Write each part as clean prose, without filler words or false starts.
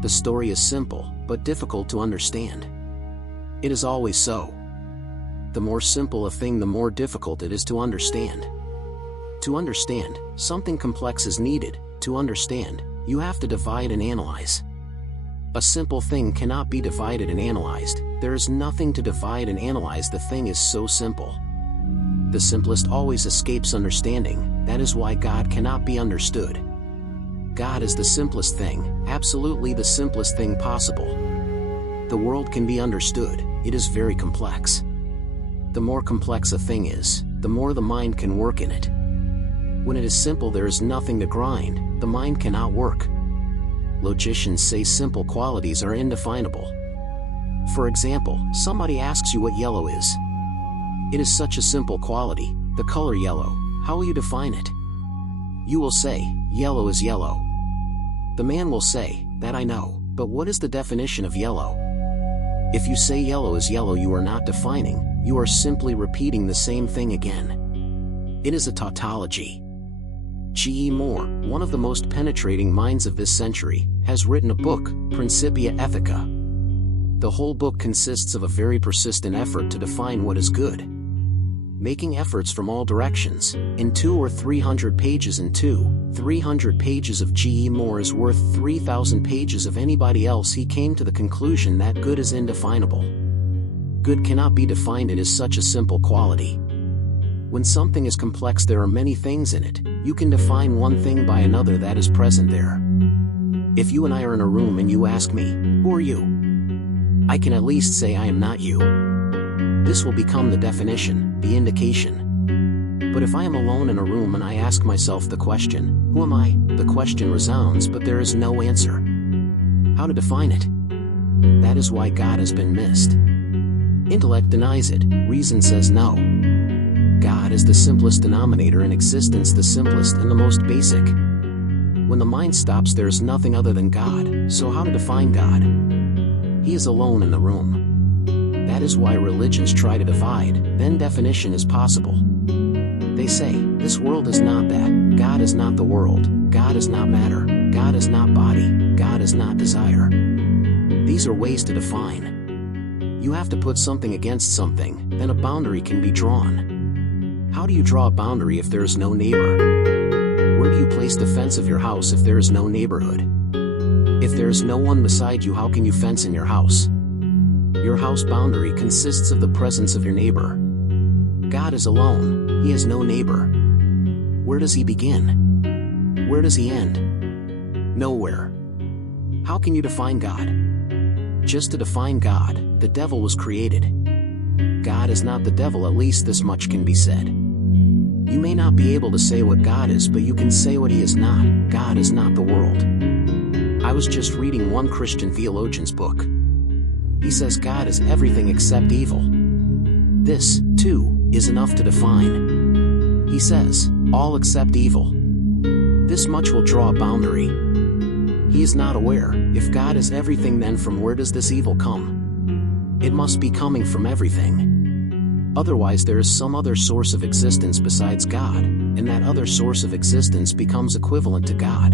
The story is simple, but difficult to understand. It is always so. The more simple a thing, the more difficult it is to understand. To understand, something complex is needed. To understand, you have to divide and analyze. A simple thing cannot be divided and analyzed. There is nothing to divide and analyze. The thing is so simple. The simplest always escapes understanding. That is why God cannot be understood. God is the simplest thing, absolutely the simplest thing possible. The world can be understood. It is very complex. The more complex a thing is, the more the mind can work in it. When it is simple, there is nothing to grind. The mind cannot work. Logicians say simple qualities are indefinable. For example, somebody asks you what yellow is. It is such a simple quality, the color yellow. How will you define it? You will say, yellow is yellow. The man will say, that I know, but what is the definition of yellow? If you say yellow is yellow, you are not defining, you are simply repeating the same thing again. It is a tautology. G.E. Moore, one of the most penetrating minds of this century, has written a book, Principia Ethica. The whole book consists of a very persistent effort to define what is good. Making efforts from all directions, in 200 or 300 pages, and 300 pages of G.E. Moore is worth 3,000 pages of anybody else. He came to the conclusion that good is indefinable. Good cannot be defined. It is such a simple quality. When something is complex, there are many things in it. You can define one thing by another that is present there. If you and I are in a room and you ask me, who are you? I can at least say I am not you. This will become the definition, the indication. But if I am alone in a room and I ask myself the question, who am I? The question resounds, but there is no answer. How to define it? That is why God has been missed. Intellect denies it, reason says no. God is the simplest denominator in existence, the simplest and the most basic. When the mind stops, there is nothing other than God. So how to define God? He is alone in the room. That is why religions try to divide, then definition is possible. They say, this world is not that, God is not the world, God is not matter, God is not body, God is not desire. These are ways to define. You have to put something against something, then a boundary can be drawn. How do you draw a boundary if there is no neighbor? Where do you place the fence of your house if there is no neighborhood? If there is no one beside you, how can you fence in your house? Your house boundary consists of the presence of your neighbor. God is alone, he has no neighbor. Where does he begin? Where does he end? Nowhere. How can you define God? Just to define God, the devil was created. God is not the devil, at least this much can be said. You may not be able to say what God is, but you can say what he is not. God is not the world. I was just reading one Christian theologian's book. He says God is everything except evil. This, too, is enough to define. He says, all except evil. This much will draw a boundary. He is not aware, if God is everything, then from where does this evil come? It must be coming from everything. Otherwise there is some other source of existence besides God, and that other source of existence becomes equivalent to God.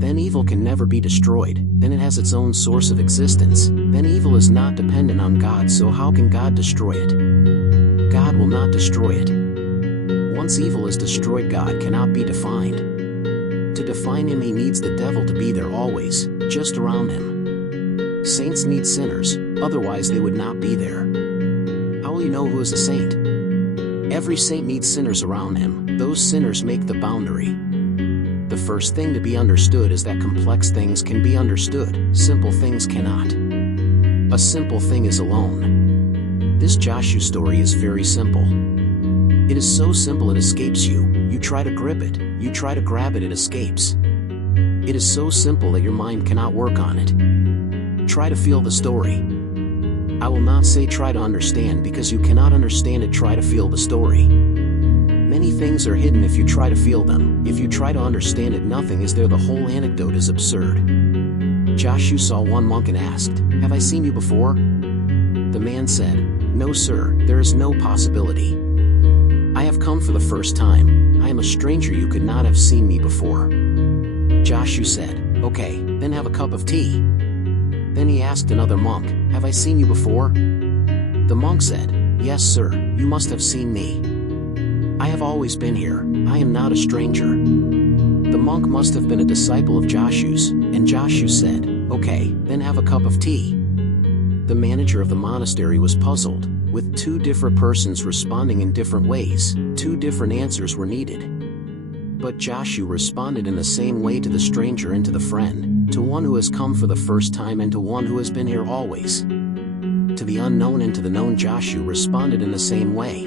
Then evil can never be destroyed, then it has its own source of existence, then evil is not dependent on God, so how can God destroy it? God will not destroy it. Once evil is destroyed, God cannot be defined. To define him, he needs the devil to be there always, just around him. Saints need sinners, otherwise they would not be there. How will you know who is a saint? Every saint needs sinners around him. Those sinners make the boundary. The first thing to be understood is that complex things can be understood, simple things cannot. A simple thing is alone. This Joshua story is very simple. It is so simple it escapes you. You try to grip it, you try to grab it, it escapes. It is so simple that your mind cannot work on it. Try to feel the story. I will not say try to understand, because you cannot understand it. Try to feel the story. Many things are hidden if you try to feel them. If you try to understand it, nothing is there. The whole anecdote is absurd. Joshua saw one monk and asked, "Have I seen you before?" The man said, "No, sir, there is no possibility. I have come for the first time. I am a stranger. You could not have seen me before." Joshua said, "Okay, then have a cup of tea." Then he asked another monk, "Have I seen you before?" The monk said, "Yes, sir, you must have seen me. I have always been here, I am not a stranger." The monk must have been a disciple of Joshu's, and Joshu said, "Okay, then have a cup of tea." The manager of the monastery was puzzled. With two different persons responding in different ways, two different answers were needed. But Joshu responded in the same way to the stranger and to the friend, to one who has come for the first time and to one who has been here always. To the unknown and to the known, Joshu responded in the same way.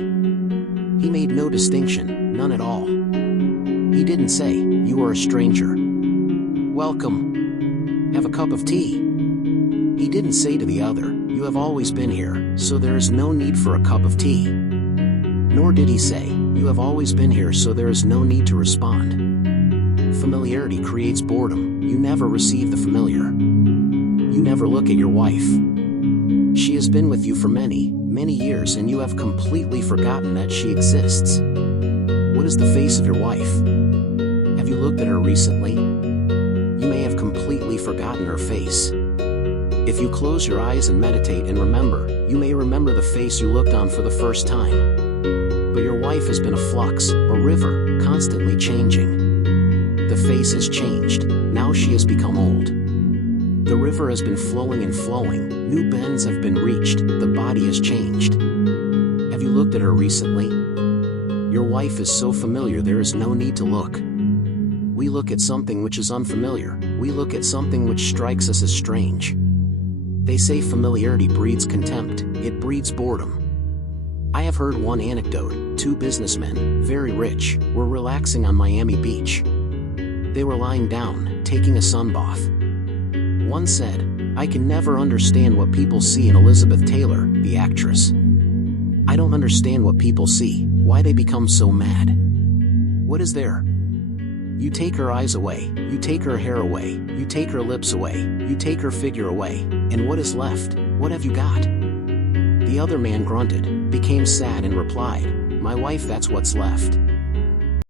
He made no distinction, none at all. He didn't say, "You are a stranger. Welcome. Have a cup of tea." He didn't say to the other, "You have always been here, so there is no need for a cup of tea." Nor did he say, "You have always been here, so there is no need to respond." Familiarity creates boredom. You never receive the familiar. You never look at your wife. She has been with you for many, many years, and you have completely forgotten that she exists. What is the face of your wife? Have you looked at her recently? You may have completely forgotten her face. If you close your eyes and meditate and remember, you may remember the face you looked on for the first time. But your wife has been a flux, a river, constantly changing. The face has changed, now she has become old. The river has been flowing and flowing, new bends have been reached, the body has changed. Have you looked at her recently? Your wife is so familiar there is no need to look. We look at something which is unfamiliar, we look at something which strikes us as strange. They say familiarity breeds contempt, it breeds boredom. I have heard one anecdote. Two businessmen, very rich, were relaxing on Miami Beach. They were lying down, taking a sunbath. One said, "I can never understand what people see in Elizabeth Taylor, the actress. I don't understand what people see, why they become so mad. What is there? You take her eyes away, you take her hair away, you take her lips away, you take her figure away, and what is left? What have you got?" The other man grunted, became sad and replied, "My wife, that's what's left."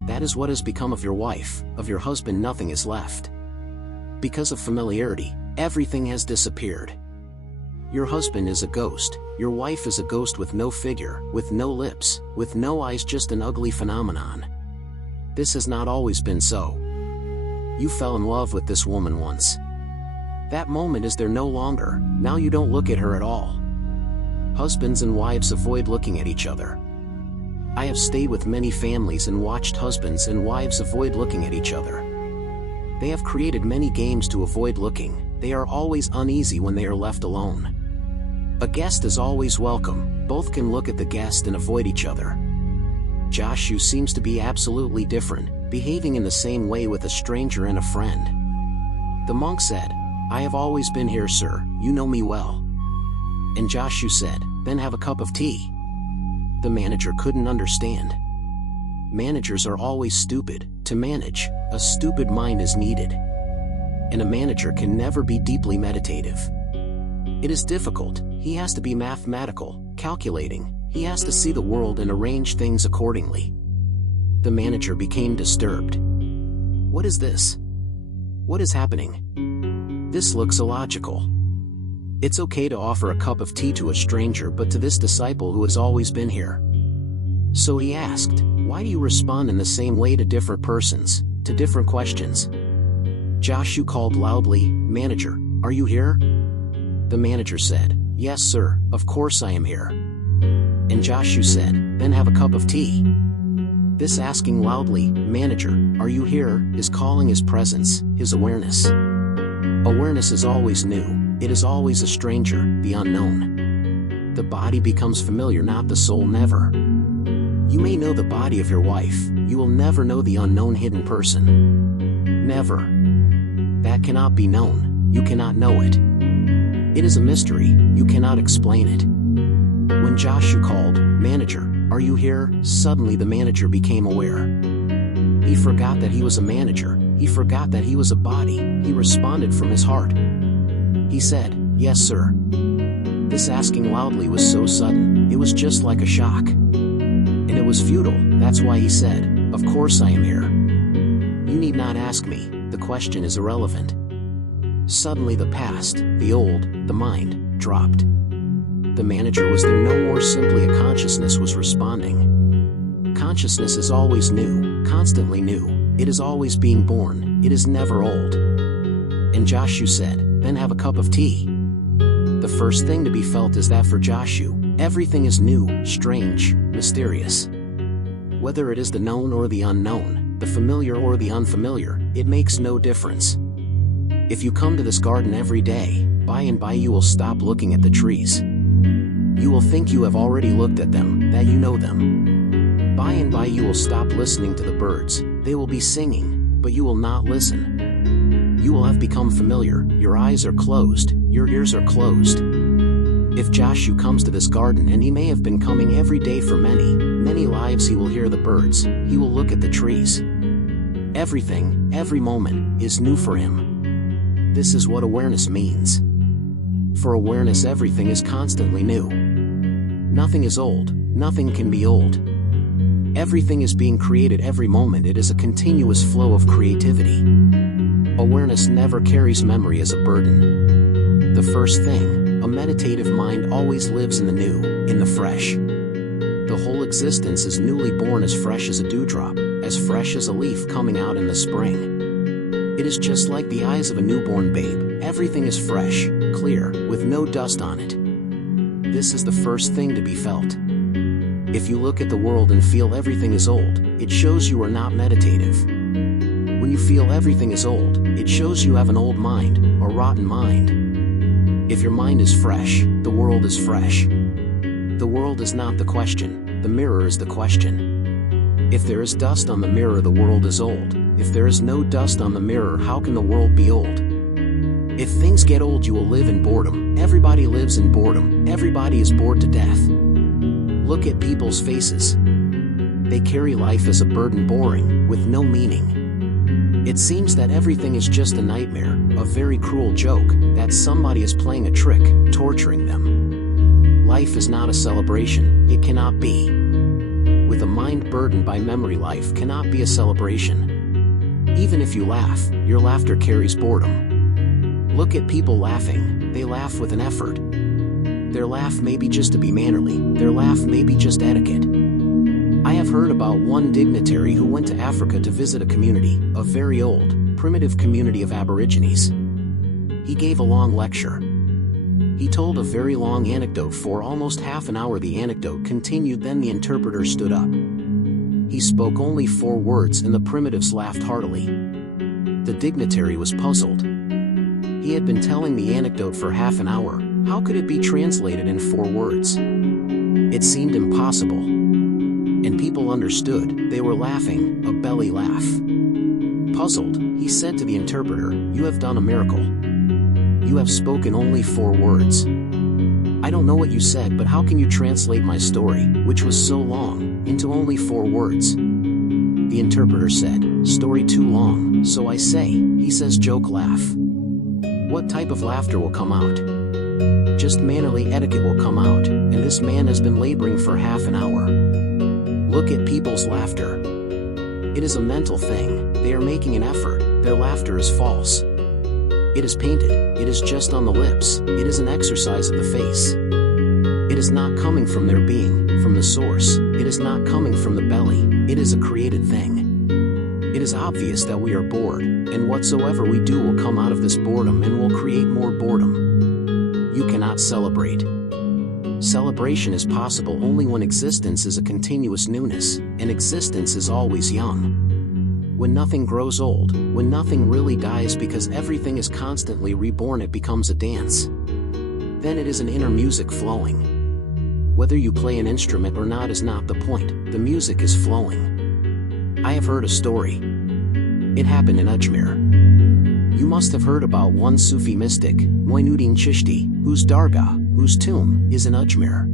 That is what has become of your wife, of your husband. Nothing is left. Because of familiarity, everything has disappeared. Your husband is a ghost, your wife is a ghost with no figure, with no lips, with no eyes, just an ugly phenomenon. This has not always been so. You fell in love with this woman once. That moment is there no longer, now you don't look at her at all. Husbands and wives avoid looking at each other. I have stayed with many families and watched husbands and wives avoid looking at each other. They have created many games to avoid looking, they are always uneasy when they are left alone. A guest is always welcome, both can look at the guest and avoid each other. Joshu seems to be absolutely different, behaving in the same way with a stranger and a friend. The monk said, "I have always been here, sir, you know me well." And Joshu said, "Then have a cup of tea." The manager couldn't understand. Managers are always stupid. To manage, a stupid mind is needed. And a manager can never be deeply meditative. It is difficult, he has to be mathematical, calculating, he has to see the world and arrange things accordingly. The manager became disturbed. What is this? What is happening? This looks illogical. It's okay to offer a cup of tea to a stranger, but to this disciple who has always been here. So he asked, "Why do you respond in the same way to different persons, to different questions?" Joshu called loudly, "Manager, are you here?" The manager said, "Yes, sir, of course I am here." And Joshu said, "Then have a cup of tea." This asking loudly, "Manager, are you here?" is calling his presence, his awareness. Awareness is always new, it is always a stranger, the unknown. The body becomes familiar, not the soul, never. You may know the body of your wife, you will never know the unknown hidden person. Never. That cannot be known, you cannot know it. It is a mystery, you cannot explain it. When Joshu called, "Manager, are you here?" suddenly the manager became aware. He forgot that he was a manager, he forgot that he was a body, he responded from his heart. He said, "Yes, sir." This asking loudly was so sudden, it was just like a shock. And it was futile, that's why he said, "Of course I am here. You need not ask me, the question is irrelevant." Suddenly the past, the old, the mind, dropped. The manager was there no more, simply a consciousness was responding. Consciousness is always new, constantly new, it is always being born, it is never old. And Joshu said, then have a cup of tea. The first thing to be felt is that for Joshu, everything is new, strange, mysterious. Whether it is the known or the unknown, the familiar or the unfamiliar, it makes no difference. If you come to this garden every day, by and by you will stop looking at the trees. You will think you have already looked at them, that you know them. By and by you will stop listening to the birds, they will be singing, but you will not listen. You will have become familiar, your eyes are closed, your ears are closed. If Joshu comes to this garden, and he may have been coming every day for many, many lives, he will hear the birds, he will look at the trees. Everything, every moment, is new for him. This is what awareness means. For awareness, everything is constantly new. Nothing is old, nothing can be old. Everything is being created every moment, it is a continuous flow of creativity. Awareness never carries memory as a burden. The first thing, a meditative mind always lives in the new, in the fresh. The whole existence is newly born, as fresh as a dewdrop, as fresh as a leaf coming out in the spring. It is just like the eyes of a newborn babe, everything is fresh, clear, with no dust on it. This is the first thing to be felt. If you look at the world and feel everything is old, it shows you are not meditative. When you feel everything is old, it shows you have an old mind, a rotten mind. If your mind is fresh, the world is fresh. The world is not the question, the mirror is the question. If there is dust on the mirror, the world is old. If there is no dust on the mirror, how can the world be old? If things get old, you will live in boredom. Everybody lives in boredom. Everybody is bored to death. Look at people's faces. They carry life as a burden, boring, with no meaning. It seems that everything is just a nightmare, a very cruel joke, that somebody is playing a trick, torturing them. Life is not a celebration, it cannot be. With a mind burdened by memory, life cannot be a celebration. Even if you laugh, your laughter carries boredom. Look at people laughing, they laugh with an effort. Their laugh may be just to be mannerly, their laugh may be just etiquette. I have heard about one dignitary who went to Africa to visit a community, a very old, primitive community of Aborigines. He gave a long lecture. He told a very long anecdote for almost half an hour. The anecdote continued, then the interpreter stood up. He spoke only 4 words and the primitives laughed heartily. The dignitary was puzzled. He had been telling the anecdote for half an hour, how could it be translated in 4 words? It seemed impossible. And people understood, they were laughing, a belly laugh. Puzzled, he said to the interpreter, "You have done a miracle. You have spoken only 4 words. I don't know what you said, but how can you translate my story, which was so long, into only 4 words?" The interpreter said, "Story too long, so I say," he says, "joke, laugh." What type of laughter will come out? Just mannerly etiquette will come out, and this man has been laboring for half an hour. Look at people's laughter. It is a mental thing, they are making an effort, their laughter is false. It is painted, it is just on the lips, it is an exercise of the face. It is not coming from their being, from the source, it is not coming from the belly, it is a created thing. It is obvious that we are bored, and whatsoever we do will come out of this boredom and will create more boredom. You cannot celebrate. Celebration is possible only when existence is a continuous newness, and existence is always young. When nothing grows old, when nothing really dies because everything is constantly reborn, it becomes a dance. Then it is an inner music flowing. Whether you play an instrument or not is not the point, the music is flowing. I have heard a story. It happened in Ajmer. You must have heard about one Sufi mystic, Moinuddin Chishti, whose dargah, whose tomb, is in Ajmer.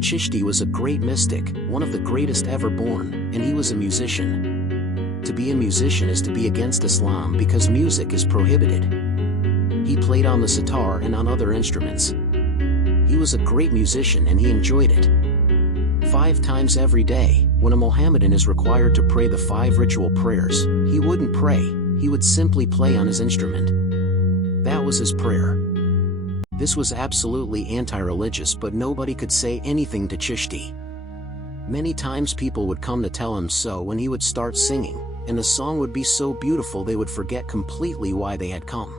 Chishti was a great mystic, one of the greatest ever born, and he was a musician. To be a musician is to be against Islam because music is prohibited. He played on the sitar and on other instruments. He was a great musician and he enjoyed it. 5 times every day, when a Mohammedan is required to pray the 5 ritual prayers, he wouldn't pray, he would simply play on his instrument. That was his prayer. This was absolutely anti-religious, but nobody could say anything to Chishti. Many times people would come to tell him so, and he would start singing, and the song would be so beautiful they would forget completely why they had come.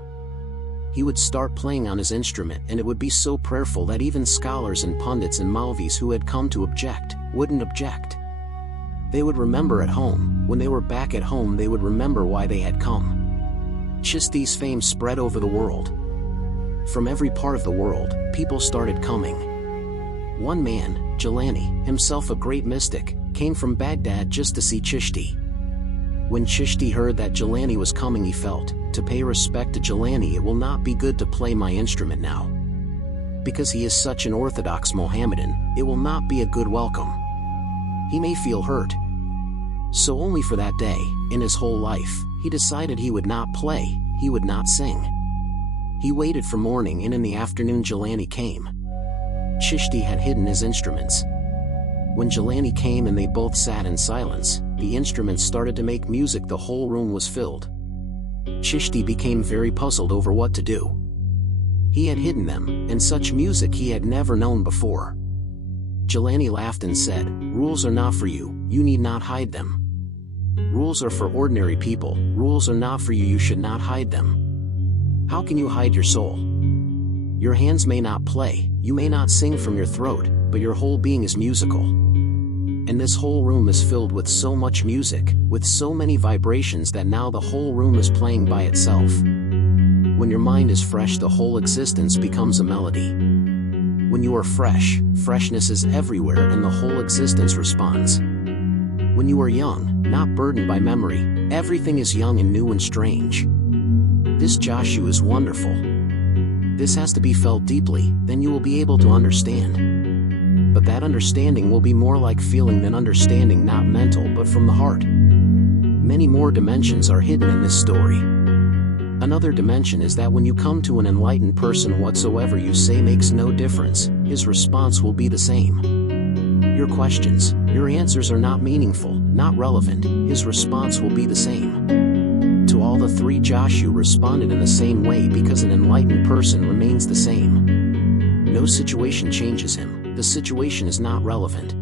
He would start playing on his instrument, and it would be so prayerful that even scholars and pundits and Maulvis who had come to object wouldn't object. They would remember at home. When they were back at home, they would remember why they had come. Chishti's fame spread over the world. From every part of the world, people started coming. One man, Jilani, himself a great mystic, came from Baghdad just to see Chishti. When Chishti heard that Jilani was coming, he felt, to pay respect to Jilani, it will not be good to play my instrument now. Because he is such an orthodox Mohammedan, it will not be a good welcome. He may feel hurt. So only for that day, in his whole life, he decided he would not play, he would not sing. He waited for morning, and in the afternoon Jilani came. Chishti had hidden his instruments. When Jilani came and they both sat in silence, the instruments started to make music. The whole room was filled. Chishti became very puzzled over what to do. He had hidden them, and such music he had never known before. Jilani laughed and said, "Rules are not for you, you need not hide them. Rules are for ordinary people, rules are not for you, you should not hide them. How can you hide your soul? Your hands may not play, you may not sing from your throat, but your whole being is musical. And this whole room is filled with so much music, with so many vibrations that now the whole room is playing by itself. When your mind is fresh, the whole existence becomes a melody. When you are fresh, freshness is everywhere and the whole existence responds. When you are young, not burdened by memory, everything is young and new and strange. This Joshu is wonderful. This has to be felt deeply, then you will be able to understand. But that understanding will be more like feeling than understanding, not mental but from the heart. Many more dimensions are hidden in this story. Another dimension is that when you come to an enlightened person, whatsoever you say makes no difference, his response will be the same. Your questions, your answers are not meaningful, not relevant, his response will be the same. To all the three, Joshu responded in the same way because an enlightened person remains the same. No situation changes him, the situation is not relevant.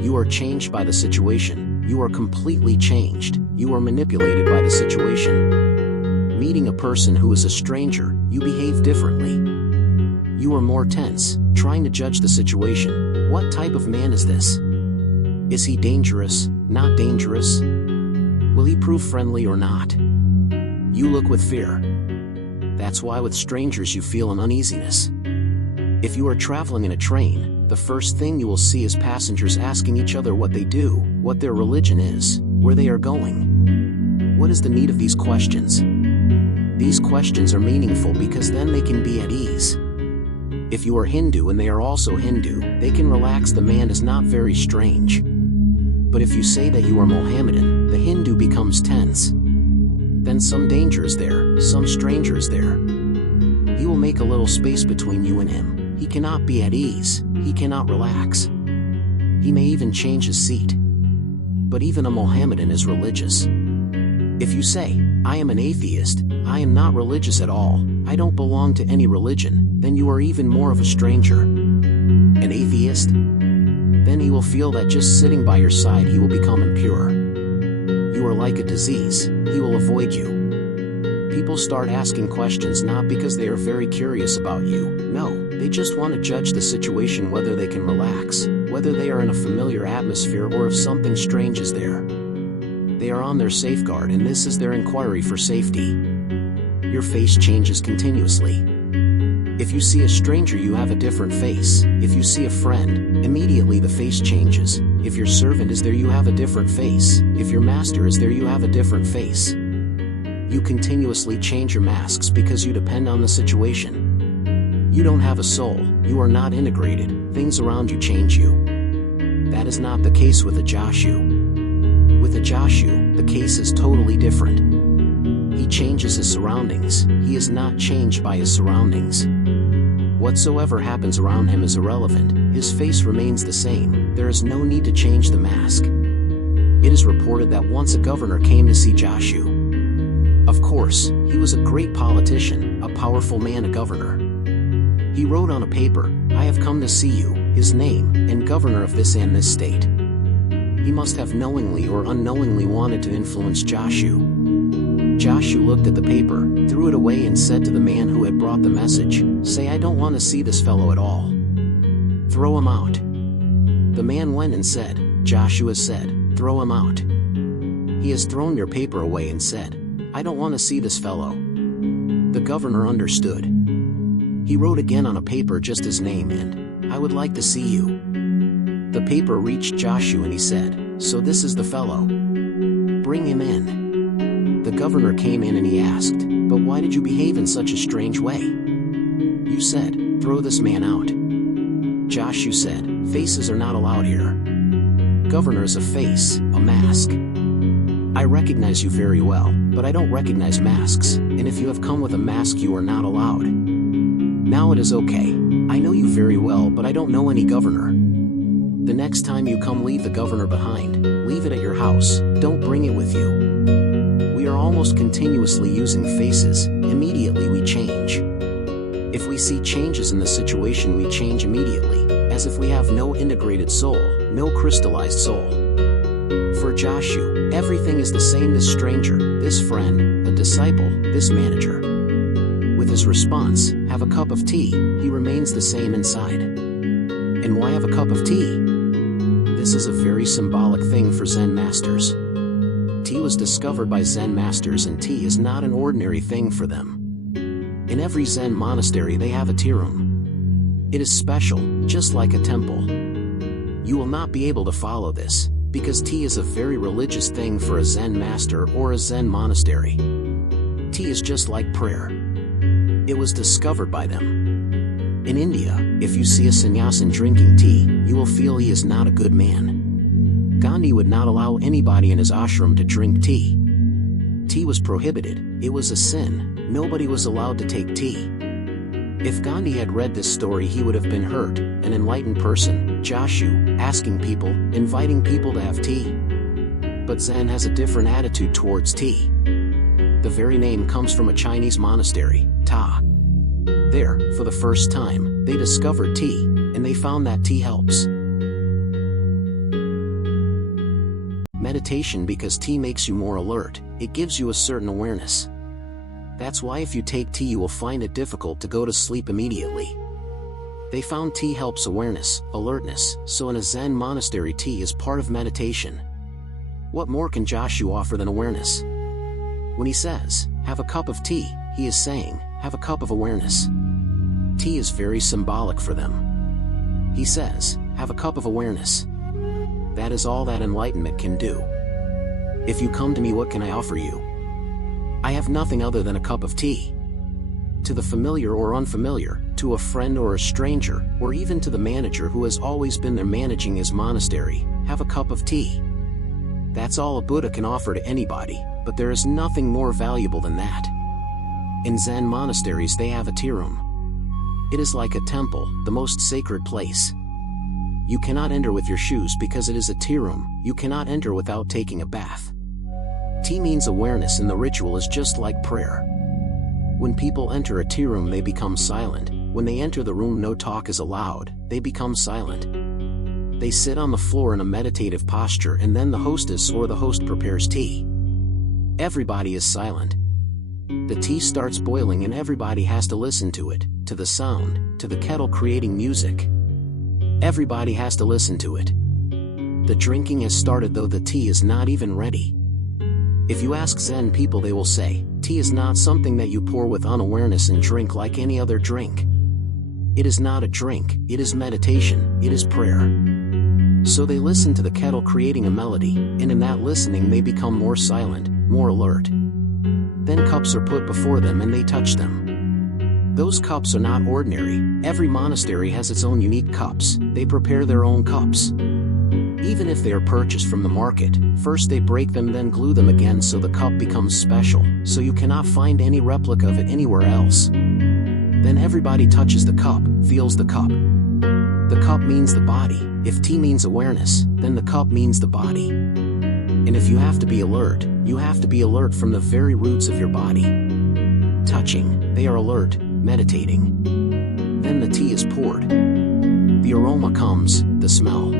You are changed by the situation, you are completely changed, you are manipulated by the situation. Meeting a person who is a stranger, you behave differently. You are more tense, trying to judge the situation. What type of man is this? Is he dangerous, not dangerous? Will he prove friendly or not? You look with fear. That's why with strangers you feel an uneasiness. If you are traveling in a train, the first thing you will see is passengers asking each other what they do, what their religion is, where they are going. What is the need of these questions? These questions are meaningful because then they can be at ease. If you are Hindu and they are also Hindu, they can relax. The man is not very strange. But if you say that you are Mohammedan, the Hindu becomes tense. Then some danger is there, some stranger is there. He will make a little space between you and him. He cannot be at ease, he cannot relax. He may even change his seat. But even a Mohammedan is religious. If you say, "I am an atheist, I am not religious at all, I don't belong to any religion," then you are even more of a stranger. An atheist? Then he will feel that just sitting by your side he will become impure. You are like a disease, he will avoid you. People start asking questions not because they are very curious about you, no, they just want to judge the situation, whether they can relax, whether they are in a familiar atmosphere or if something strange is there. They are on their safeguard and this is their inquiry for safety. Your face changes continuously. If you see a stranger you have a different face. If you see a friend, immediately the face changes. If your servant is there you have a different face. If your master is there you have a different face. You continuously change your masks because you depend on the situation. You don't have a soul, you are not integrated, things around you change you. That is not the case with a Joshu. With a Joshu, the case is totally different. He changes his surroundings, he is not changed by his surroundings. Whatsoever happens around him is irrelevant, his face remains the same, there is no need to change the mask. It is reported that once a governor came to see Joshu. Of course, he was a great politician, a powerful man, a governor. He wrote on a paper, "I have come to see you, his name, and governor of this and this state." He must have knowingly or unknowingly wanted to influence Joshua. Joshua looked at the paper, threw it away and said to the man who had brought the message, "Say I don't want to see this fellow at all. Throw him out." The man went and said, Joshua said, "Throw him out. He has thrown your paper away," and said, "I don't want to see this fellow." The governor understood. He wrote again on a paper just his name and, "I would like to see you." The paper reached Joshua and he said, "So this is the fellow. Bring him in." The governor came in and he asked, "But why did you behave in such a strange way? You said, 'Throw this man out.'" Joshua said, "Faces are not allowed here. Governor is a face, a mask. I recognize you very well, but I don't recognize masks, and if you have come with a mask you are not allowed. Now it is okay. I know you very well, but I don't know any governor. The next time you come, leave the governor behind, leave it at your house, don't bring it with you. We are almost continuously using faces, immediately we change. If we see changes in the situation we change immediately, as if we have no integrated soul, no crystallized soul. For Joshua, everything is the same: this stranger, this friend, a disciple, this manager. With his response, "Have a cup of tea," he remains the same inside. And why have a cup of tea? This is a very symbolic thing for Zen masters. Tea was discovered by Zen masters, and tea is not an ordinary thing for them. In every Zen monastery they have a tea room. It is special, just like a temple. You will not be able to follow this, because tea is a very religious thing for a Zen master or a Zen monastery. Tea is just like prayer. It was discovered by them. In India, if you see a sannyasin drinking tea, you will feel he is not a good man. Gandhi would not allow anybody in his ashram to drink tea. Tea was prohibited, it was a sin, nobody was allowed to take tea. If Gandhi had read this story he would have been hurt, an enlightened person, Joshua, asking people, inviting people to have tea. But Zen has a different attitude towards tea. The very name comes from a Chinese monastery, Ta. There, for the first time, they discovered tea, and they found that tea helps. Meditation, because tea makes you more alert, it gives you a certain awareness. That's why if you take tea you will find it difficult to go to sleep immediately. They found tea helps awareness, alertness, so in a Zen monastery tea is part of meditation. What more can Joshua offer than awareness? When he says, "Have a cup of tea," he is saying, have a cup of awareness. Tea is very symbolic for them. He says, have a cup of awareness. That is all that enlightenment can do. If you come to me, what can I offer you? I have nothing other than a cup of tea. To the familiar or unfamiliar, to a friend or a stranger, or even to the manager who has always been there managing his monastery, have a cup of tea. That's all a Buddha can offer to anybody, but there is nothing more valuable than that. In Zen monasteries they have a tea room. It is like a temple, the most sacred place. You cannot enter with your shoes because it is a tea room. You cannot enter without taking a bath. Tea means awareness, and the ritual is just like prayer. When people enter a tea room they become silent. When they enter the room no talk is allowed, they become silent. They sit on the floor in a meditative posture, and then the hostess or the host prepares tea. Everybody is silent. The tea starts boiling and everybody has to listen to it, to the sound, to the kettle creating music. Everybody has to listen to it. The drinking has started though the tea is not even ready. If you ask Zen people they will say, tea is not something that you pour with unawareness and drink like any other drink. It is not a drink, it is meditation, it is prayer. So they listen to the kettle creating a melody, and in that listening they become more silent, more alert. Then cups are put before them and they touch them. Those cups are not ordinary. Every monastery has its own unique cups. They prepare their own cups. Even if they are purchased from the market, first they break them then glue them again so the cup becomes special, so you cannot find any replica of it anywhere else. Then everybody touches the cup, feels the cup. The cup means the body. If tea means awareness, then the cup means the body. And if you have to be alert, You have to be alert from the very roots of your body. Touching, they are alert, meditating. Then the tea is poured. The aroma comes, the smell.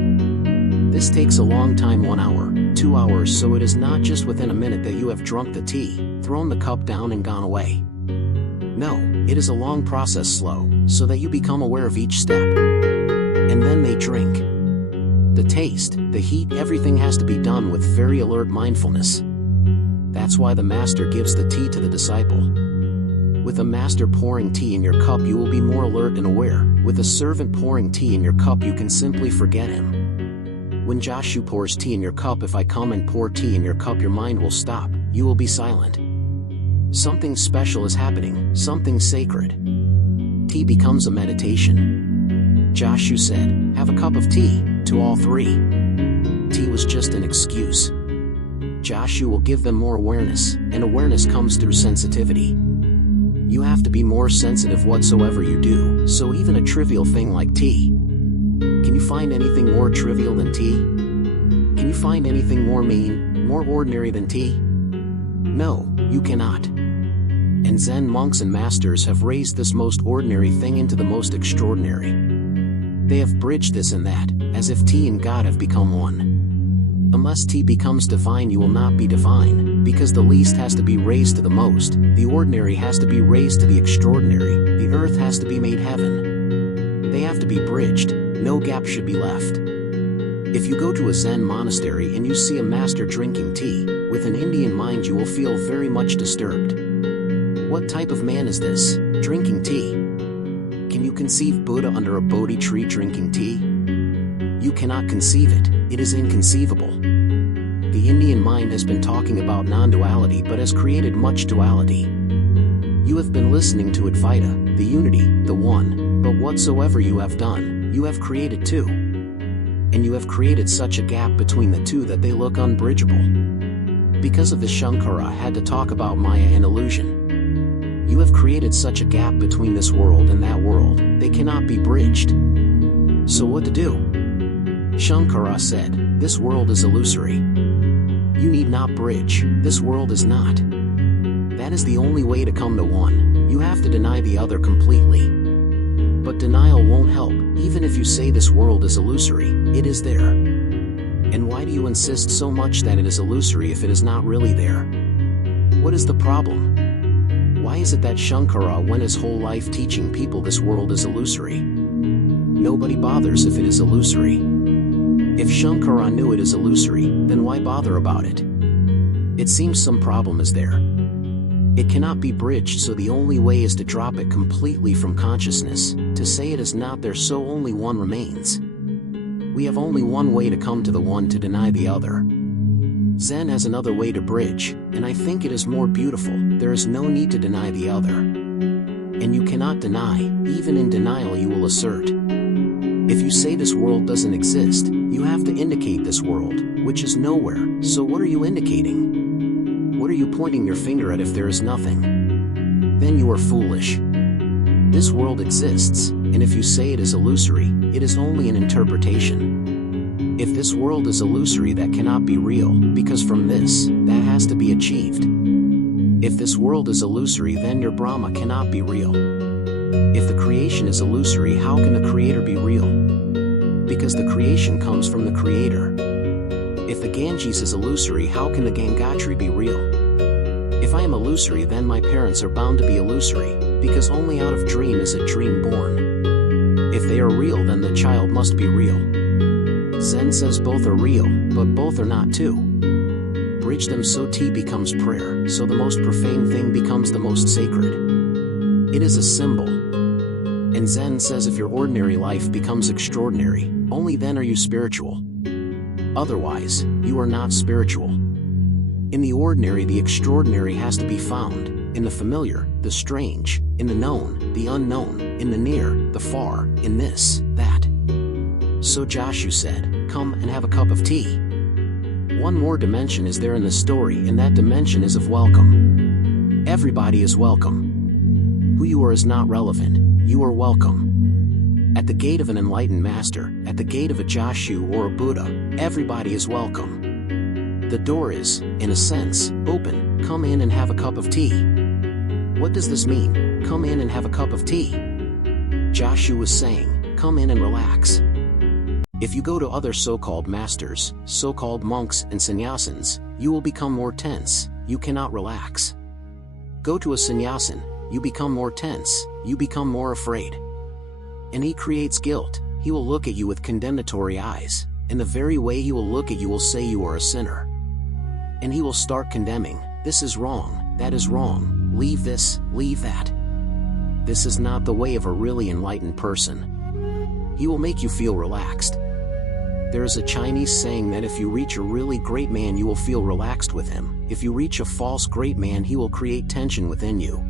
This takes a long time, 1 hour, 2 hours, so it is not just within a minute that you have drunk the tea, thrown the cup down and gone away. No, it is a long process, slow, so that you become aware of each step. And then they drink. The taste, the heat, everything has to be done with very alert mindfulness. That's why the master gives the tea to the disciple. With a master pouring tea in your cup, you will be more alert and aware. With a servant pouring tea in your cup, you can simply forget him. When Joshu pours tea in your cup, if I come and pour tea in your cup, your mind will stop, you will be silent. Something special is happening, something sacred. Tea becomes a meditation. Joshu said, "Have a cup of tea," to all three. Tea was just an excuse. Joshu will give them more awareness, and awareness comes through sensitivity. You have to be more sensitive whatsoever you do, so even a trivial thing like tea. Can you find anything more trivial than tea? Can you find anything more mean, more ordinary than tea? No, you cannot. And Zen monks and masters have raised this most ordinary thing into the most extraordinary. They have bridged this and that, as if tea and God have become one. Unless tea becomes divine, you will not be divine, because the least has to be raised to the most, the ordinary has to be raised to the extraordinary, the earth has to be made heaven. They have to be bridged, no gap should be left. If you go to a Zen monastery and you see a master drinking tea, with an Indian mind you will feel very much disturbed. What type of man is this, drinking tea? Can you conceive Buddha under a Bodhi tree drinking tea? You cannot conceive it, it is inconceivable. The Indian mind has been talking about non-duality but has created much duality. You have been listening to Advaita, the unity, the one, but whatsoever you have done, you have created two. And you have created such a gap between the two that they look unbridgeable. Because of this, Shankara had to talk about Maya and illusion. You have created such a gap between this world and that world, they cannot be bridged. So what to do? Shankara said, this world is illusory. You need not bridge, this world is not. That is the only way to come to one, you have to deny the other completely. But denial won't help, even if you say this world is illusory, it is there. And why do you insist so much that it is illusory if it is not really there? What is the problem? Why is it that Shankara went his whole life teaching people this world is illusory? Nobody bothers if it is illusory. If Shankara knew it is illusory, then why bother about it? It seems some problem is there. It cannot be bridged, so the only way is to drop it completely from consciousness, to say it is not there, so only one remains. We have only one way to come to the one, to deny the other. Zen has another way to bridge, and I think it is more beautiful. There is no need to deny the other. And you cannot deny, even in denial you will assert. If you say this world doesn't exist, you have to indicate this world, which is nowhere, so what are you indicating? What are you pointing your finger at if there is nothing? Then you are foolish. This world exists, and if you say it is illusory, it is only an interpretation. If this world is illusory, that cannot be real, because from this, that has to be achieved. If this world is illusory, then your Brahma cannot be real. If the creation is illusory, how can the creator be real? Because the creation comes from the creator. If the Ganges is illusory, how can the Gangotri be real? If I am illusory, then my parents are bound to be illusory, because only out of dream is a dream born. If they are real, then the child must be real. Zen says both are real, but both are not too. Bridge them so tea becomes prayer, so the most profane thing becomes the most sacred. It is a symbol. And Zen says if your ordinary life becomes extraordinary, only then are you spiritual. Otherwise, you are not spiritual. In the ordinary, the extraordinary has to be found. In the familiar, the strange. In the known, the unknown. In the near, the far. In this, that. So Joshu said, come and have a cup of tea. One more dimension is there in the story, and that dimension is of welcome. Everybody is welcome. Who you are is not relevant. You are welcome. At the gate of an enlightened master, at the gate of a Joshu or a Buddha, everybody is welcome. The door is, in a sense, open. Come in and have a cup of tea. What does this mean? Come in and have a cup of tea. Joshua was saying, come in and relax. If you go to other so-called masters, so-called monks and sannyasins, you will become more tense. You cannot relax. Go to a sannyasin, you become more tense, you become more afraid. And he creates guilt. He will look at you with condemnatory eyes, and the very way he will look at you will say you are a sinner. And he will start condemning, this is wrong, that is wrong, leave this, leave that. This is not the way of a really enlightened person. He will make you feel relaxed. There is a Chinese saying that if you reach a really great man you will feel relaxed with him. If you reach a false great man he will create tension within you.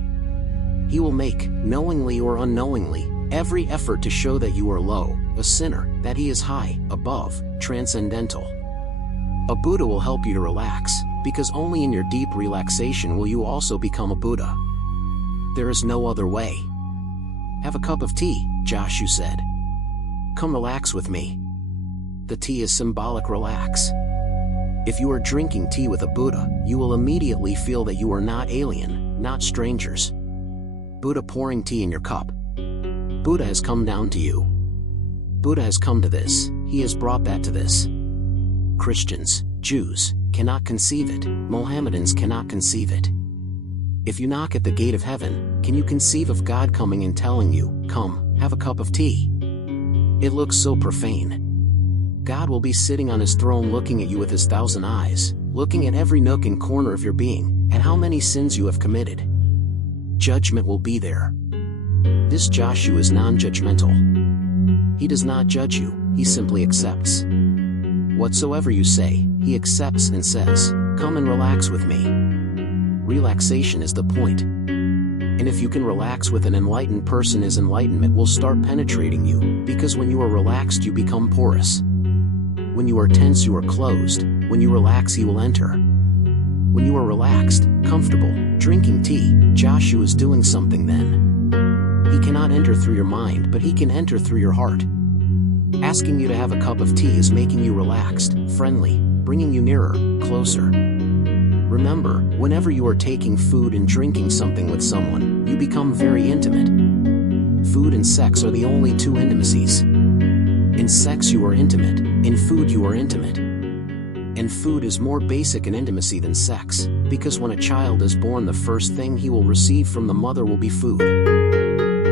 He will make, knowingly or unknowingly, every effort to show that you are low, a sinner, that he is high, above, transcendental. A Buddha will help you to relax, because only in your deep relaxation will you also become a Buddha. There is no other way. Have a cup of tea, Joshua said. Come relax with me. The tea is symbolic relax. If you are drinking tea with a Buddha, you will immediately feel that you are not alien, not strangers. Buddha pouring tea in your cup. Buddha has come down to you. Buddha has come to this, he has brought that to this. Christians, Jews, cannot conceive it, Mohammedans cannot conceive it. If you knock at the gate of heaven, can you conceive of God coming and telling you, come, have a cup of tea? It looks so profane. God will be sitting on his throne looking at you with his 1,000 eyes, looking at every nook and corner of your being, and how many sins you have committed. Judgment will be there. This Joshua is non-judgmental. He does not judge you, he simply accepts. Whatsoever you say, he accepts and says, come and relax with me. Relaxation is the point. And if you can relax with an enlightened person, his enlightenment will start penetrating you, because when you are relaxed you become porous. When you are tense you are closed, when you relax he will enter. When you are relaxed, comfortable, drinking tea, Joshua is doing something then. He cannot enter through your mind but he can enter through your heart. Asking you to have a cup of tea is making you relaxed, friendly, bringing you nearer, closer. Remember, whenever you are taking food and drinking something with someone, you become very intimate. Food and sex are the only two intimacies. In sex you are intimate, in food you are intimate. And food is more basic in intimacy than sex, because when a child is born the first thing he will receive from the mother will be food.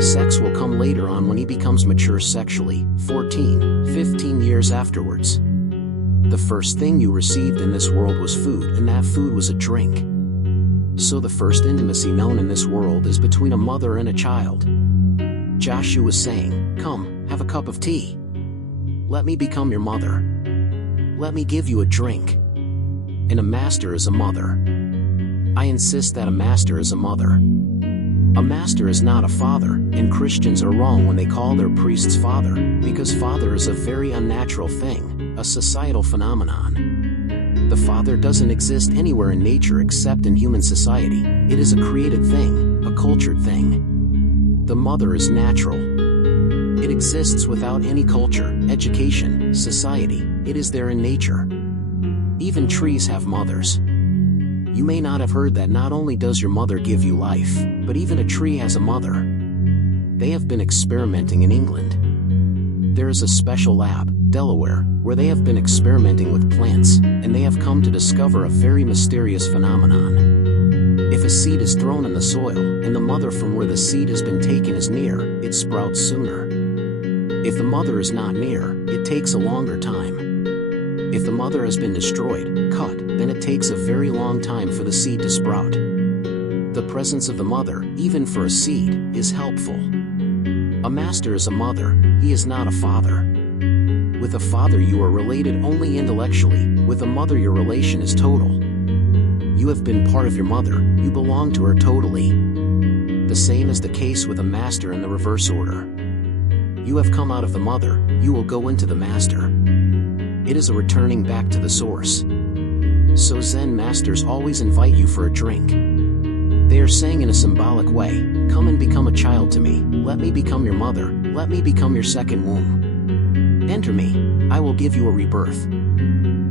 Sex will come later on when he becomes mature sexually, 14, 15 years afterwards. The first thing you received in this world was food, and that food was a drink. So the first intimacy known in this world is between a mother and a child. Joshua was saying, come, have a cup of tea. Let me become your mother. Let me give you a drink. And a master is a mother. I insist that a master is a mother. A master is not a father, and Christians are wrong when they call their priests father, because father is a very unnatural thing, a societal phenomenon. The father doesn't exist anywhere in nature except in human society. It is a created thing, a cultured thing. The mother is natural. It exists without any culture, education, society. It is there in nature. Even trees have mothers. You may not have heard that not only does your mother give you life, but even a tree has a mother. They have been experimenting in England. There is a special lab, Delaware, where they have been experimenting with plants, and they have come to discover a very mysterious phenomenon. If a seed is thrown in the soil, and the mother from where the seed has been taken is near, it sprouts sooner. If the mother is not near, it takes a longer time. If the mother has been destroyed, cut, then it takes a very long time for the seed to sprout. The presence of the mother, even for a seed, is helpful. A master is a mother, he is not a father. With a father you are related only intellectually, with a mother your relation is total. You have been part of your mother, you belong to her totally. The same is the case with a master in the reverse order. You have come out of the mother, you will go into the master. It is a returning back to the source. So Zen masters always invite you for a drink. They are saying in a symbolic way, come and become a child to me, let me become your mother, let me become your second womb. Enter me, I will give you a rebirth.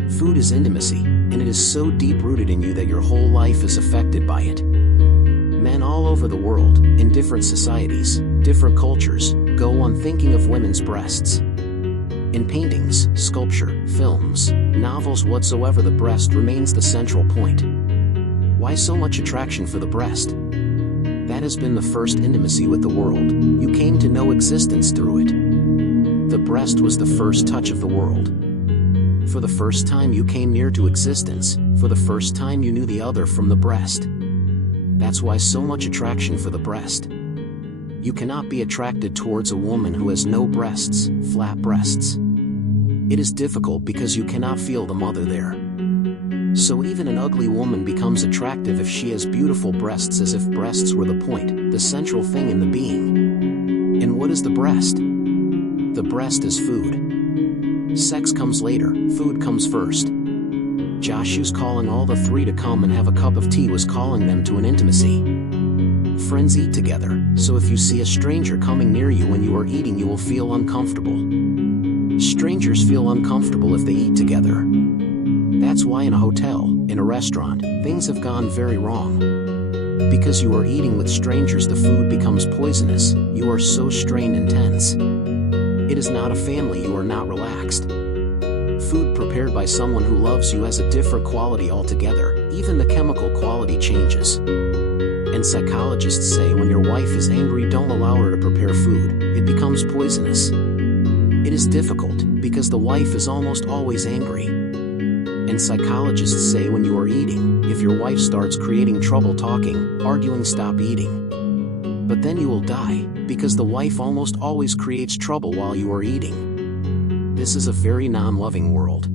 Food is intimacy, and it is so deep-rooted in you that your whole life is affected by it. Men all over the world, in different societies, different cultures, go on thinking of women's breasts. In paintings, sculpture, films, novels whatsoever, the breast remains the central point. Why so much attraction for the breast? That has been the first intimacy with the world. You came to know existence through it. The breast was the first touch of the world. For the first time you came near to existence, for the first time you knew the other from the breast. That's why so much attraction for the breast. You cannot be attracted towards a woman who has no breasts, flat breasts. It is difficult because you cannot feel the mother there. So even an ugly woman becomes attractive if she has beautiful breasts, as if breasts were the point, the central thing in the being. And what is the breast? The breast is food. Sex comes later, food comes first. Joshua's calling all the three to come and have a cup of tea was calling them to an intimacy. Friends eat together, so if you see a stranger coming near you when you are eating, you will feel uncomfortable. Strangers feel uncomfortable if they eat together. That's why in a hotel, in a restaurant, things have gone very wrong. Because you are eating with strangers, the food becomes poisonous, you are so strained and tense. It is not a family, you are not relaxed. Food prepared by someone who loves you has a different quality altogether, even the chemical quality changes. And psychologists say when your wife is angry, don't allow her to prepare food, it becomes poisonous. It is difficult, because the wife is almost always angry. And psychologists say when you are eating, if your wife starts creating trouble talking, arguing, stop eating. But then you will die, because the wife almost always creates trouble while you are eating. This is a very non-loving world.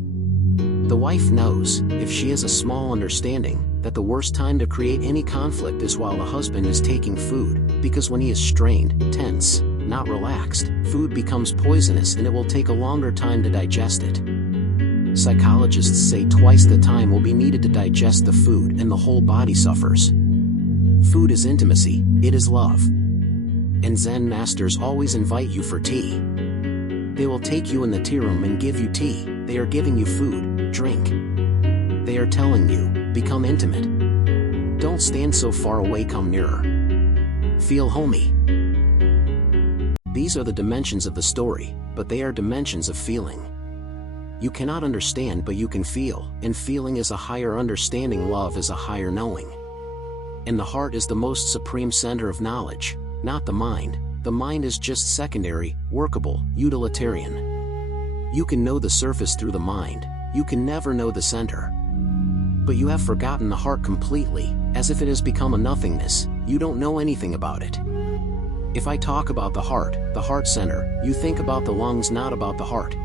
The wife knows, if she has a small understanding, that the worst time to create any conflict is while the husband is taking food, because when he is strained, tense, not relaxed, food becomes poisonous and it will take a longer time to digest it. Psychologists say twice the time will be needed to digest the food and the whole body suffers. Food is intimacy, it is love. And Zen masters always invite you for tea. They will take you in the tea room and give you tea, they are giving you food, drink. They are telling you, become intimate. Don't stand so far away, come nearer. Feel homey. These are the dimensions of the story, but they are dimensions of feeling. You cannot understand, but you can feel, and feeling is a higher understanding, love is a higher knowing. And the heart is the most supreme center of knowledge, not the mind. The mind is just secondary, workable, utilitarian. You can know the surface through the mind, you can never know the center. But you have forgotten the heart completely, as if it has become a nothingness, you don't know anything about it. If I talk about the heart center, you think about the lungs, not about the heart.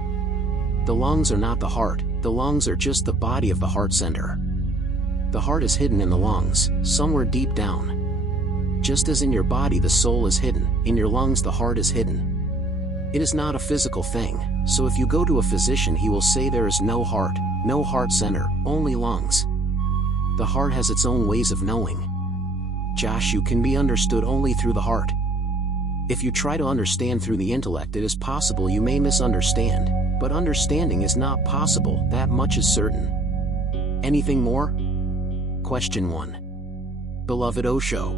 The lungs are not the heart, the lungs are just the body of the heart center. The heart is hidden in the lungs, somewhere deep down. Just as in your body the soul is hidden, in your lungs the heart is hidden. It is not a physical thing, so if you go to a physician he will say there is no heart center, only lungs. The heart has its own ways of knowing. Joshu can be understood only through the heart. If you try to understand through the intellect, it is possible you may misunderstand, but understanding is not possible, that much is certain. Anything more? Question 1. Beloved Osho,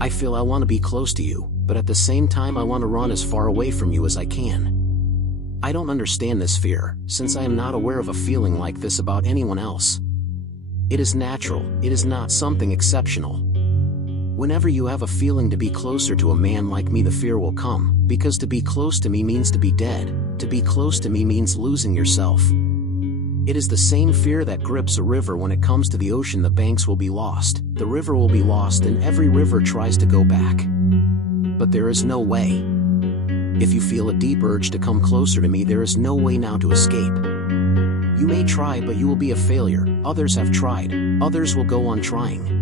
I feel I want to be close to you, but at the same time I want to run as far away from you as I can. I don't understand this fear, since I am not aware of a feeling like this about anyone else. It is natural, it is not something exceptional. Whenever you have a feeling to be closer to a man like me, the fear will come, because to be close to me means to be dead, to be close to me means losing yourself. It is the same fear that grips a river when it comes to the ocean. The banks will be lost, the river will be lost, and every river tries to go back. But there is no way. If you feel a deep urge to come closer to me, there is no way now to escape. You may try, but you will be a failure. Others have tried, others will go on trying.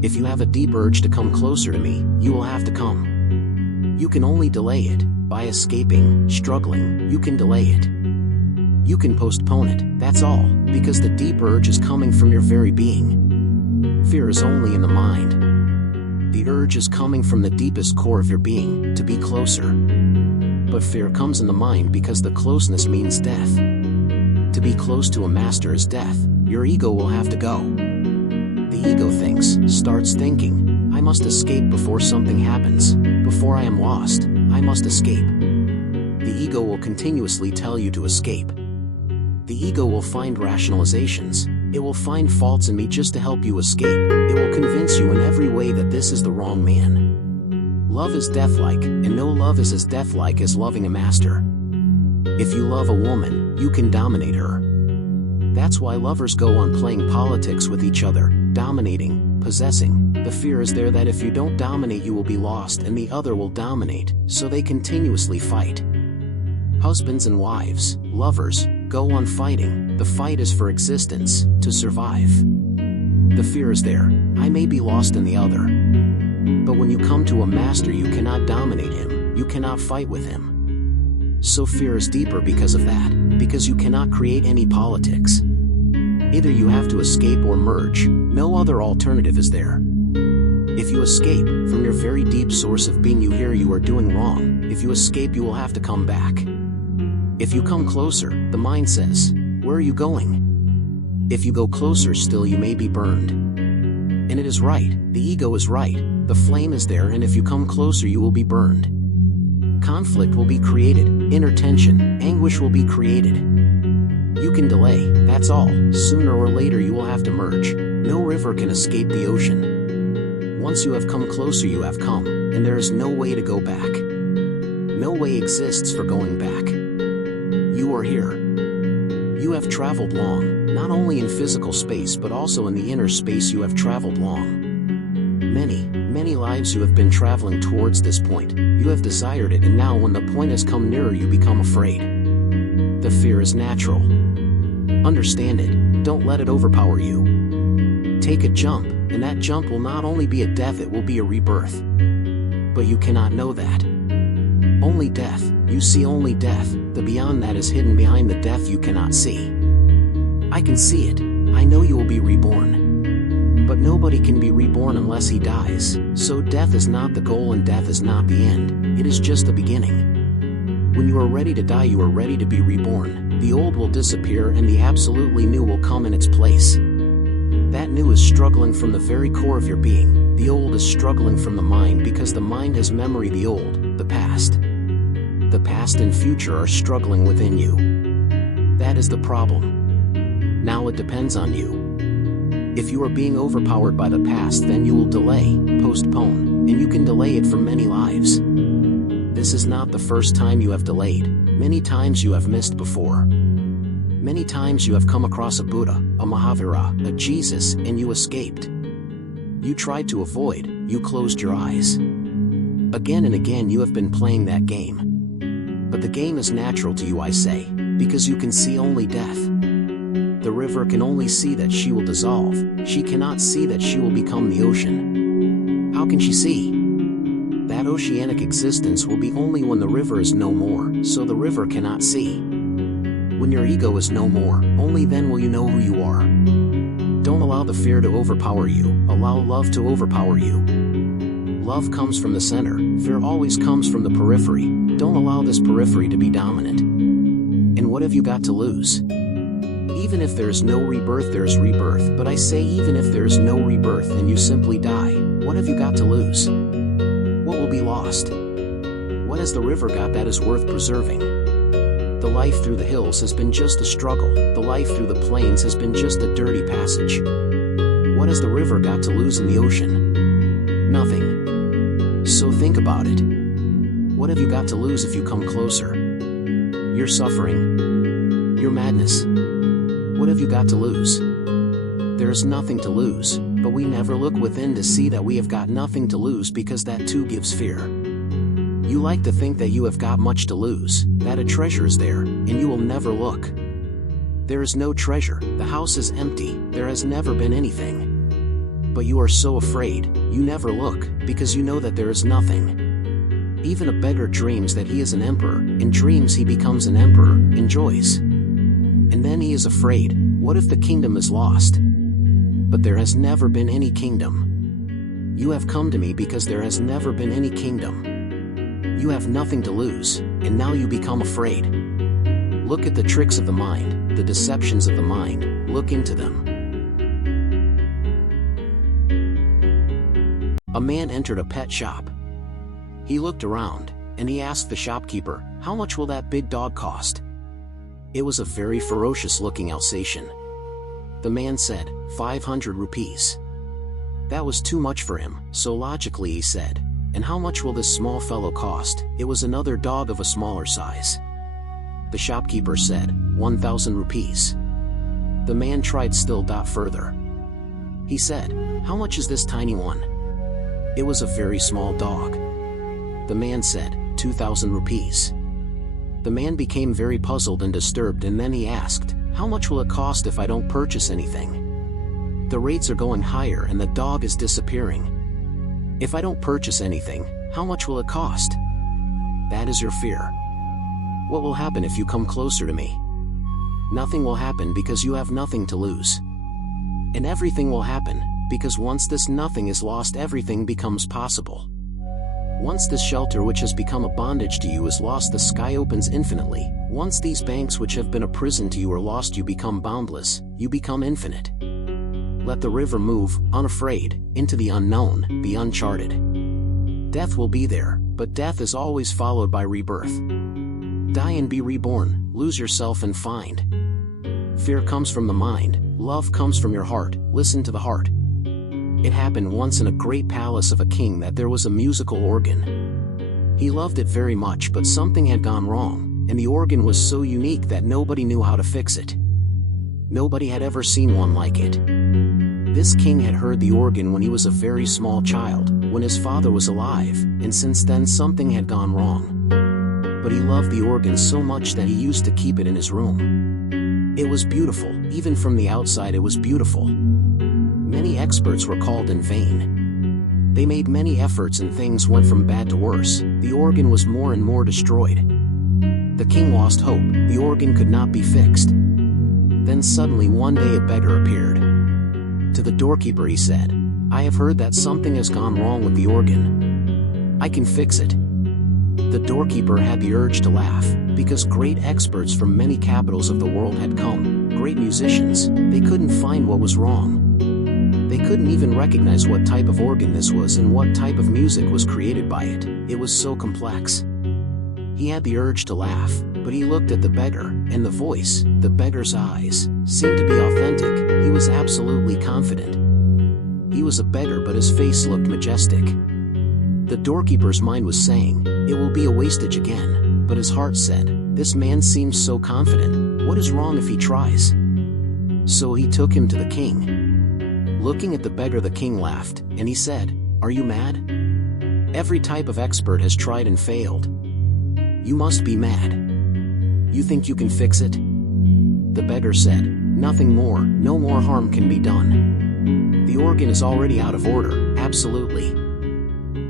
If you have a deep urge to come closer to me, you will have to come. You can only delay it, by escaping, struggling, you can delay it. You can postpone it, that's all, because the deep urge is coming from your very being. Fear is only in the mind. The urge is coming from the deepest core of your being, to be closer. But fear comes in the mind because the closeness means death. To be close to a master is death. Your ego will have to go. The ego thinks, starts thinking, I must escape before something happens. Before I am lost, I must escape. The ego will continuously tell you to escape. The ego will find rationalizations. It will find faults in me just to help you escape. It will convince you in every way that this is the wrong man. Love is deathlike, and no love is as deathlike as loving a master. If you love a woman, you can dominate her. That's why lovers go on playing politics with each other, dominating, possessing. The fear is there that if you don't dominate you will be lost and the other will dominate, so they continuously fight. Husbands and wives, lovers, go on fighting. The fight is for existence, to survive. The fear is there, I may be lost in the other. But when you come to a master you cannot dominate him, you cannot fight with him. So fear is deeper because of that, because you cannot create any politics. Either you have to escape or merge, no other alternative is there. If you escape, from your very deep source of being you hear you are doing wrong. If you escape you will have to come back. If you come closer, the mind says, where are you going? If you go closer still you may be burned. And it is right, the ego is right, the flame is there and if you come closer you will be burned. Conflict will be created, inner tension, anguish will be created. You can delay, that's all, sooner or later you will have to merge. No river can escape the ocean. Once you have come closer you have come, and there is no way to go back. No way exists for going back. You are here. You have traveled long, not only in physical space but also in the inner space you have traveled long. Many lives you have been traveling towards this point, you have desired it and now when the point has come nearer you become afraid. The fear is natural. Understand it, don't let it overpower you. Take a jump, and that jump will not only be a death it will be a rebirth. But you cannot know that. Only death, you see only death, the beyond that is hidden behind the death you cannot see. I can see it, I know you will be reborn. But nobody can be reborn unless he dies, so death is not the goal and death is not the end, it is just the beginning. When you are ready to die you are ready to be reborn, the old will disappear and the absolutely new will come in its place. That new is struggling from the very core of your being, the old is struggling from the mind because the mind has memory the old, the past. The past and future are struggling within you. That is the problem. Now it depends on you. If you are being overpowered by the past then you will delay, postpone, and you can delay it for many lives. This is not the first time you have delayed, many times you have missed before. Many times you have come across a Buddha, a Mahavira, a Jesus, and you escaped. You tried to avoid, you closed your eyes. Again and again you have been playing that game. But the game is natural to you I say, because you can see only death. The river can only see that she will dissolve, she cannot see that she will become the ocean. How can she see? That oceanic existence will be only when the river is no more, so the river cannot see. When your ego is no more, only then will you know who you are. Don't allow the fear to overpower you, allow love to overpower you. Love comes from the center, fear always comes from the periphery. Don't allow this periphery to be dominant. And what have you got to lose? Even if there is no rebirth there is rebirth, but I say even if there is no rebirth and you simply die, what have you got to lose? What will be lost? What has the river got that is worth preserving? The life through the hills has been just a struggle, the life through the plains has been just a dirty passage. What has the river got to lose in the ocean? Nothing. So think about it. What have you got to lose if you come closer? Your suffering? Your madness? What have you got to lose? There is nothing to lose, but we never look within to see that we have got nothing to lose because that too gives fear. You like to think that you have got much to lose, that a treasure is there, and you will never look. There is no treasure, the house is empty, there has never been anything. But you are so afraid, you never look, because you know that there is nothing. Even a beggar dreams that he is an emperor, in dreams he becomes an emperor, enjoys. And then he is afraid, what if the kingdom is lost? But there has never been any kingdom. You have come to me because there has never been any kingdom. You have nothing to lose, and now you become afraid. Look at the tricks of the mind, the deceptions of the mind, look into them. A man entered a pet shop. He looked around, and he asked the shopkeeper, "How much will that big dog cost?" It was a very ferocious-looking Alsatian. The man said, 500 rupees. That was too much for him, so logically he said, "And how much will this small fellow cost?" It was another dog of a smaller size. The shopkeeper said, 1,000 rupees. The man tried still further. He said, "How much is this tiny one?" It was a very small dog. The man said, 2,000 rupees. The man became very puzzled and disturbed, and then he asked, "How much will it cost if I don't purchase anything? The rates are going higher and the dog is disappearing. If I don't purchase anything, how much will it cost?" That is your fear. What will happen if you come closer to me? Nothing will happen because you have nothing to lose. And everything will happen, because once this nothing is lost, everything becomes possible. Once this shelter which has become a bondage to you is lost, the sky opens infinitely. Once these banks which have been a prison to you are lost, you become boundless, you become infinite. Let the river move, unafraid, into the unknown, the uncharted. Death will be there, but death is always followed by rebirth. Die and be reborn, lose yourself and find. Fear comes from the mind, love comes from your heart, listen to the heart. It happened once in a great palace of a king that there was a musical organ. He loved it very much, but something had gone wrong, and the organ was so unique that nobody knew how to fix it. Nobody had ever seen one like it. This king had heard the organ when he was a very small child, when his father was alive, and since then something had gone wrong. But he loved the organ so much that he used to keep it in his room. It was beautiful, even from the outside it was beautiful. Many experts were called in vain. They made many efforts and things went from bad to worse. The organ was more and more destroyed. The king lost hope, the organ could not be fixed. Then suddenly one day a beggar appeared. To the doorkeeper he said, "I have heard that something has gone wrong with the organ. I can fix it." The doorkeeper had the urge to laugh, because great experts from many capitals of the world had come, great musicians. They couldn't find what was wrong. They couldn't even recognize what type of organ this was and what type of music was created by it. It was so complex. He had the urge to laugh, but he looked at the beggar, and the voice, the beggar's eyes, seemed to be authentic. He was absolutely confident. He was a beggar, but his face looked majestic. The doorkeeper's mind was saying, "It will be a wastage again," but his heart said, "This man seems so confident. What is wrong if he tries?" So he took him to the king. Looking at the beggar, the king laughed, and he said, "Are you mad? Every type of expert has tried and failed. You must be mad. You think you can fix it?" The beggar said, "Nothing more, no more harm can be done. The organ is already out of order, absolutely.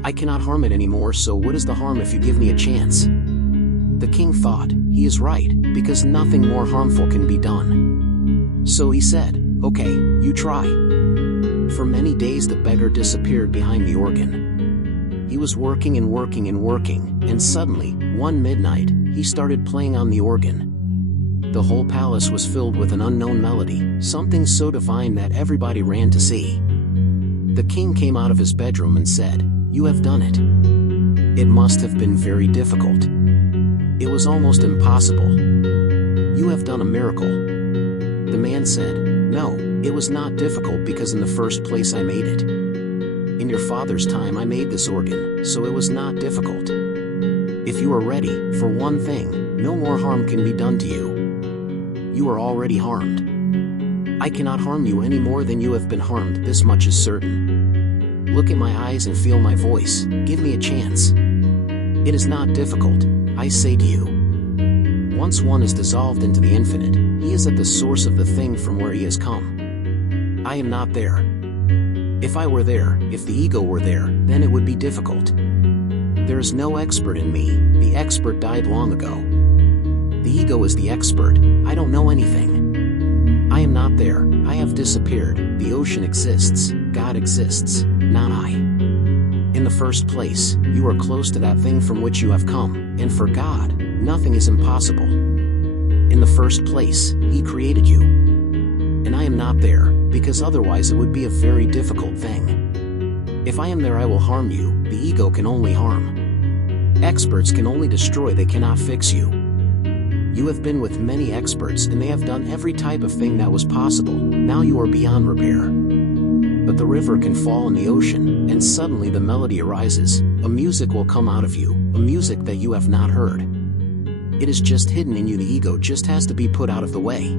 I cannot harm it anymore, so what is the harm if you give me a chance?" The king thought, he is right, because nothing more harmful can be done. So he said, "Okay, you try." For many days the beggar disappeared behind the organ. He was working and working and working, and suddenly, one midnight, he started playing on the organ. The whole palace was filled with an unknown melody, something so divine that everybody ran to see. The king came out of his bedroom and said, "You have done it. It must have been very difficult. It was almost impossible. You have done a miracle." The man said, "No, it was not difficult because in the first place I made it. In your father's time I made this organ, so it was not difficult. If you are ready, for one thing, no more harm can be done to you. You are already harmed. I cannot harm you any more than you have been harmed, this much is certain. Look at my eyes and feel my voice, give me a chance. It is not difficult, I say to you. Once one is dissolved into the infinite, he is at the source of the thing from where he has come. I am not there. If I were there, if the ego were there, then it would be difficult. There is no expert in me, the expert died long ago. The ego is the expert, I don't know anything. I am not there, I have disappeared, the ocean exists, God exists, not I. In the first place, you are close to that thing from which you have come, and for God, nothing is impossible. In the first place, He created you. And I am not there, because otherwise it would be a very difficult thing. If I am there, I will harm you. The ego can only harm. Experts can only destroy, they cannot fix you. You have been with many experts and they have done every type of thing that was possible. Now you are beyond repair. But the river can fall in the ocean, and suddenly the melody arises. A music will come out of you, a music that you have not heard. It is just hidden in you. The ego just has to be put out of the way.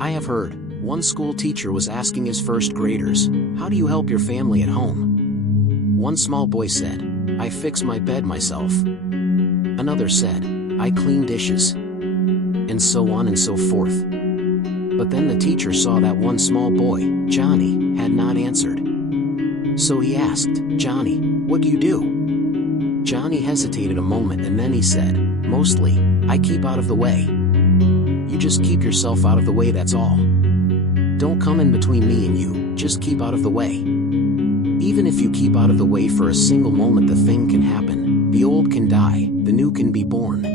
I have heard, one school teacher was asking his first graders, "How do you help your family at home?" One small boy said, "I fix my bed myself." Another said, "I clean dishes." And so on and so forth. But then the teacher saw that one small boy, Johnny, had not answered. So he asked, "Johnny, what do you do?" Johnny hesitated a moment and then he said, "Mostly, I keep out of the way." You just keep yourself out of the way, that's all. Don't come in between me and you, just keep out of the way. Even if you keep out of the way for a single moment, the thing can happen. The old can die, the new can be born.